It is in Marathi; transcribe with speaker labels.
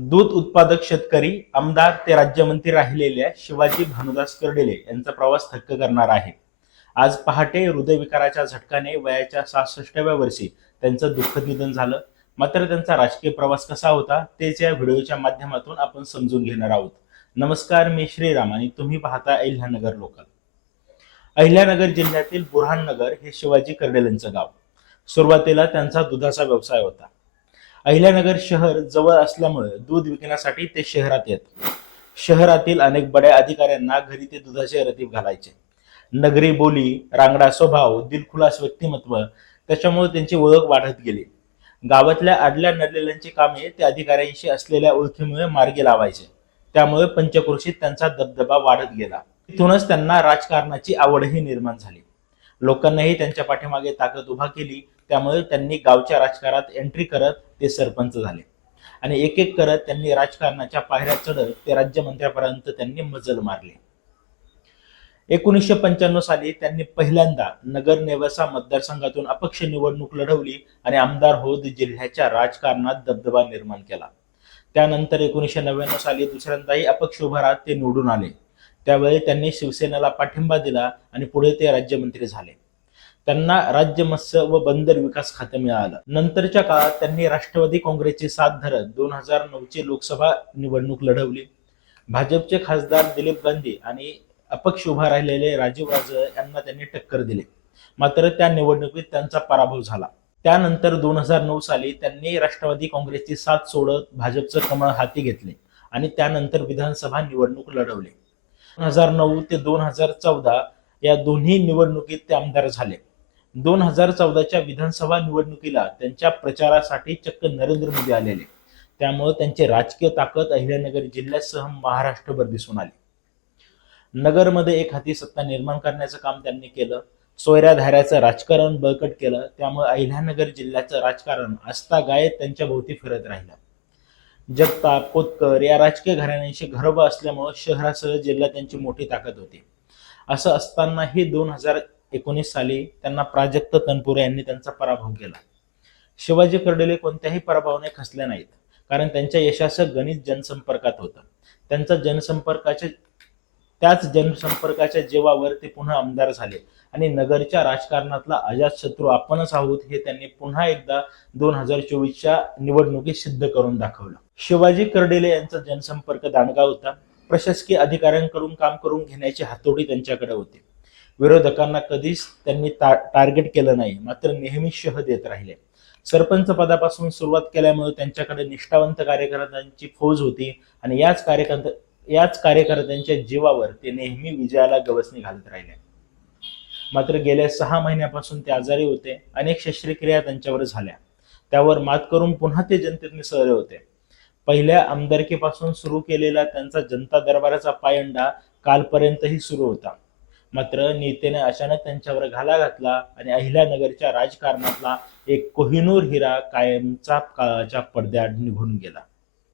Speaker 1: दूध उत्पादक शेतकरी आमदार ते राज्यमंत्री राहिलेल्या शिवाजी भानुदास कर्डिले यांचा प्रवास थक्क करणार आहे आज पहाटे हृदयविकाराच्या झटकाने वयाच्या सहासष्टव्या वर्षी त्यांचं दुःखद निधन झालं. मात्र त्यांचा राजकीय प्रवास कसा होता तेच या व्हिडिओच्या माध्यमातून आपण समजून घेणार आहोत. नमस्कार मी श्रीराम आणि तुम्ही पाहता अहिल्यानगर लोकल. अहिल्यानगर जिल्ह्यातील बुरहाननगर हे शिवाजी कर्डेलेंचं गाव. सुरुवातीला त्यांचा दुधाचा व्यवसाय होता. अहिल्यानगर शहर जवळ असल्यामुळे दूध विकण्यासाठी ते शहरात येत. शहरातील अनेक बड्या अधिकाऱ्यांना घरी ते दुधाचे रतीब घालायचे. नगरी बोली रांगडा स्वभाव दिलखुलास व्यक्तिमत्व त्याच्यामुळे त्यांची ओळख वाढत गेली. गावातल्या आडल्या नडलेल्यांची कामे ते अधिकाऱ्यांशी असलेल्या ओळखीमुळे मार्गी लावायचे. त्यामुळे पंचक्रोशीत त्यांचा दबदबा वाढत गेला. तिथूनच त्यांना राजकारणाची आवडही निर्माण झाली. लोकांनाही त्यांच्या पाठीमागे ताकद उभा केली. त्यामुळे त्यांनी गावच्या राजकारणात एंट्री करत ते सरपंच झाले. आणि एक एक करत त्यांनी राजकारणाच्या पायऱ्या चढत ते राज्यमंत्र्यापर्यंत त्यांनी मजल मारले. एकोणीसशे पंच्याण्णव साली त्यांनी पहिल्यांदा नगर नेवासा मतदारसंघातून अपक्ष निवडणूक लढवली आणि आमदार होत जिल्ह्याच्या राजकारणात दबदबा निर्माण केला. त्यानंतर एकोणीसशे नव्याण्णव साली दुसऱ्यांदाही अपक्ष उभारात ते निवडून आले. त्यावेळी त्यांनी शिवसेनेला पाठिंबा दिला आणि पुढे ते राज्यमंत्री झाले. त्यांना राज्य मत्स्य व बंदर विकास खाते मिळालं. नंतरच्या काळात त्यांनी राष्ट्रवादी काँग्रेसची साथ धरत दोन हजार नऊची लोकसभा निवडणूक लढवली. भाजपचे खासदार दिलीप गांधी आणि अपक्ष उभा राहिलेले राजीव राजे यांना त्यांनी टक्कर दिली. मात्र त्या निवडणुकीत त्यांचा पराभव झाला. त्यानंतर दोन हजार नऊ साली त्यांनी राष्ट्रवादी काँग्रेसची साथ सोडत भाजपचं कमळ हाती घेतले आणि त्यानंतर विधानसभा निवडणूक लढवली. दोन हजार नऊ ते दोन हजार चौदा या दोन्ही निवडणुकीत ते आमदार झाले. दोन हजार चौदाच्या विधानसभा निवडणुकीला त्यांच्या प्रचारासाठी चक्क नरेंद्र मोदी आलेले. त्यामुळे त्यांची राजकीय ताकद अहिल्यानगर जिल्ह्यासह महाराष्ट्रभर दिसून आली. नगरमध्ये एक हाती सत्ता निर्माण करण्याचं काम त्यांनी केलं. सोयऱ्याधाऱ्याचं राजकारण बळकट केलं. त्यामुळे अहिल्यानगर जिल्ह्याचं राजकारण आस्था गायत त्यांच्या भोवती फिरत राहिलं. जगताप कोतकर या राजकीय घराण्यांशी घरोबा असल्यामुळे शहरासह जिल्ह्यात त्यांची मोठी ताकद होती. असं असतानाही दोन हजार एकोणीस साली त्यांना प्राजक्त तनपुरे यांनी त्यांचा पराभव केला. शिवाजी कर्डिले कोणत्याही पराभवाने खसले नाहीत कारण त्यांच्या यशाचं गणित जनसंपर्कात होतं. त्यांचा जनसंपर्काच्या त्याच जनसंपर्काच्या जीवावर ते पुन्हा आमदार झाले आणि नगरच्या राजकारणातला अजातशत्रू आपणच आहोत हे त्यांनी पुन्हा एकदा दोन हजार चोवीसच्या निवडणुकीत सिद्ध करून दाखवलं. शिवाजी कर्डिले यांचा जनसंपर्क दांडगा होता. प्रशासकीय अधिकाऱ्यांकडून काम करून घेण्याची हातोडी त्यांच्याकडे होती. विरोधकांना कधीच त्यांनी ता टार्गेट केलं नाही मात्र नेहमी शह देत राहिले. सरपंच पदापासून सुरुवात केल्यामुळे त्यांच्याकडे निष्ठावंत कार्यकर्त्यांची फौज होती आणि याच कार्यकर्ता याच कार्यकर्त्यांच्या जीवावर ते नेहमी विजयाला गवसणी घालत राहिले. मात्र गेल्या सहा महिन्यापासून ते आजारी होते अनेक शस्त्रक्रिया त्यांच्यावर झाल्या. त्यावर मात करून पुन्हा ते जनतेत मिसळले होते. पहिल्या आमदारकीपासून सुरू केलेला त्यांचा जनता दरबाराचा पायंडा कालपर्यंतही सुरू होता. मात्र नेतेने अचानक त्यांच्यावर घाला घातला आणि अहिल्यानगरच्या राजकारणातला एक कोहिनूर हिरा कायमचा काळाच्या पडद्याआड निघून गेला.